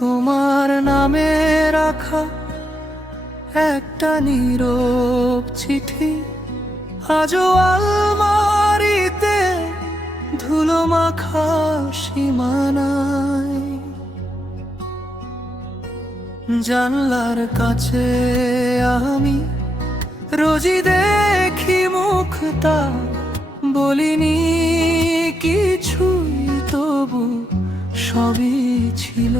তোমার নামে রাখা একটা নীরব চিঠি আজও আলমারিতে ধুলো মাখা সীমানায়। জানলার কাছে আমি রোজই দেখি মুখটা, বলিনি কিছুই, তবু সবই ছিল।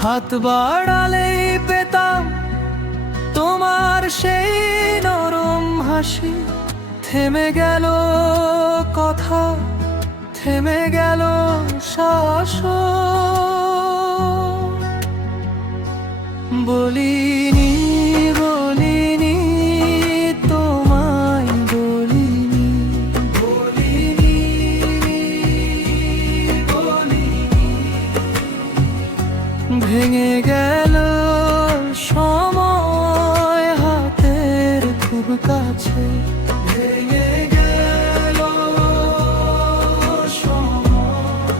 হাত বাড়ালেই পেতাম তোমার সেই নরম হাসি। থেমে গেল কথা, থেমে গেল শ্বাস। বলিনি বলিনি তোমায়, বলিনি বলিনি বলিনি। ভেঙে গেল সময় হাতের খুব কাছে, ভেঙে গেল সময়।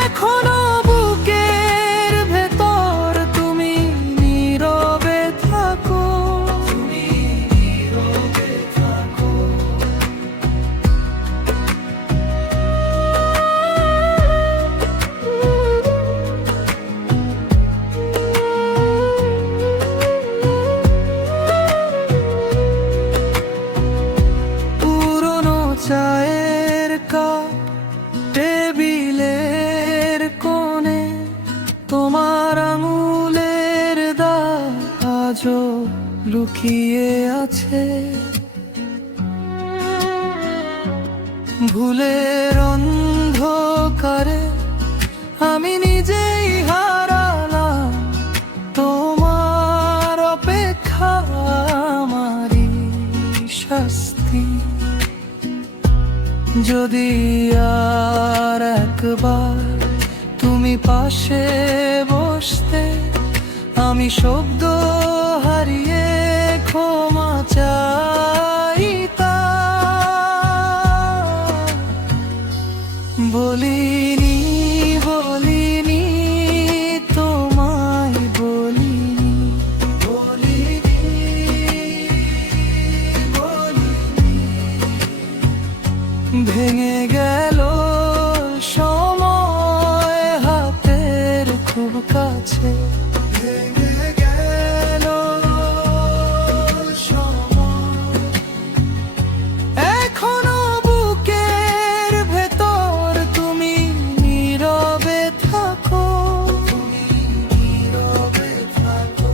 এখনো বুকের ভেতর তুমি নীরবে থাকো, তুমি নীরবে থাকো। চায়ের কাপ টেবিলের কোণে, তোমার আঙুলের দাগ আজও লুকিয়ে আছে। ভুলের অন্ধকারে আমি নিজেই হারালাম তোমার অপেক্ষা, আমারই শাস্তি। যদি আর একবার তুমি পাশে বসতে, আমি শব্দ হারিয়ে ক্ষমা চাইতাম। বলিনি বলিনি তোমায়, বলিনি বলিনি বলিনি। ভেঙে গেল সময় হাতের খুব কাছে, ভেঙে গেল সময়। এখনো বুকের ভেতর তুমি নীরবে থাকো, তুমি নীরবে থাকো।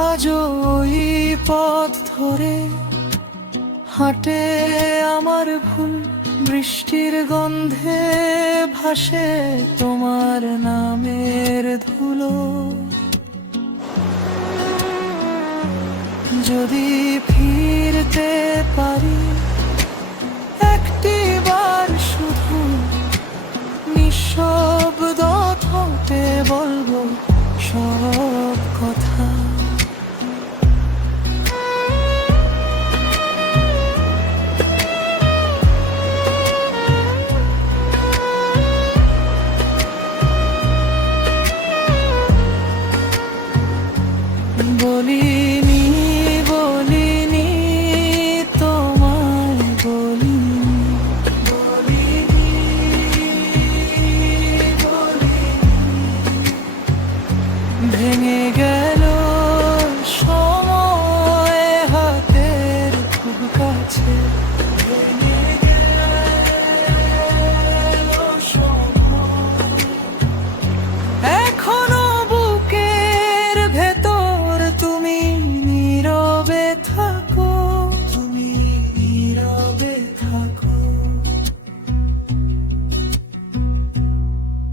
আজও ওই পথ ধরে হাঁটে আমার ভুল, বৃষ্টির গন্ধে ভাসে তোমার নামের ধুলো। যদি ফিরতে